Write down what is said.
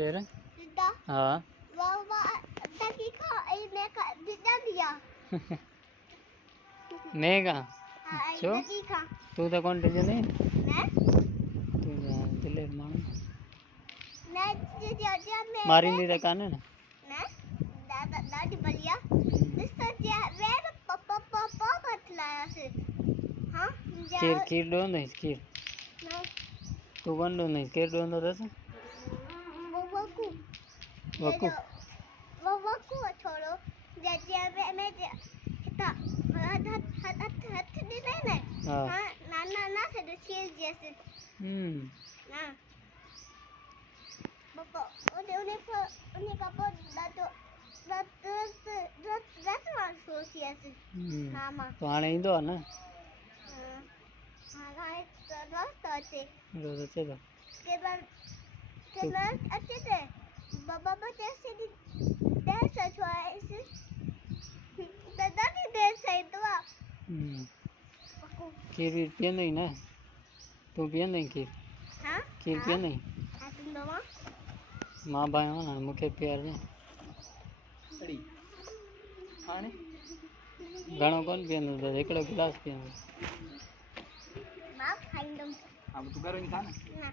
फिर सीधा हाँ वाह दकीका ए मैं का दिदा दिया मैं कहाँ हां जो दकीका तू तो कौन टीचर नहीं मैं तू दिले मानो मैं जो मैं मारी ली काने ना मैं दादी बलिया मिस्टर जे वे पापा पापा बतलाया से हां खीर खीर दो नहीं खीर नो तू कौन दो नहीं खीर दो तो दस वकू वकू वकू छोड़ो जे मैं हिता हथ दी नहीं हाँ हां ना ना से दो चीज जैसे ना पापा उन्हें का पर दातो that's what association mama तो आने ही दो ना हाँ गाइस दोस्त अच्छे रोज चलो के बाद अच्छे थे बाबा बच्चे से देश choice दादा की देश है तो खीर पिए नहीं ना तू पिए नहीं खीर हाँ खीर पिए नहीं हाँ तुम दो माँ माँ भाई ना मुखे प्यार है घणो कोन पीअंदो त हिकिड़ो गिलास पीअंदो माँ खाईंदुमि अब तू घर वञी था न ना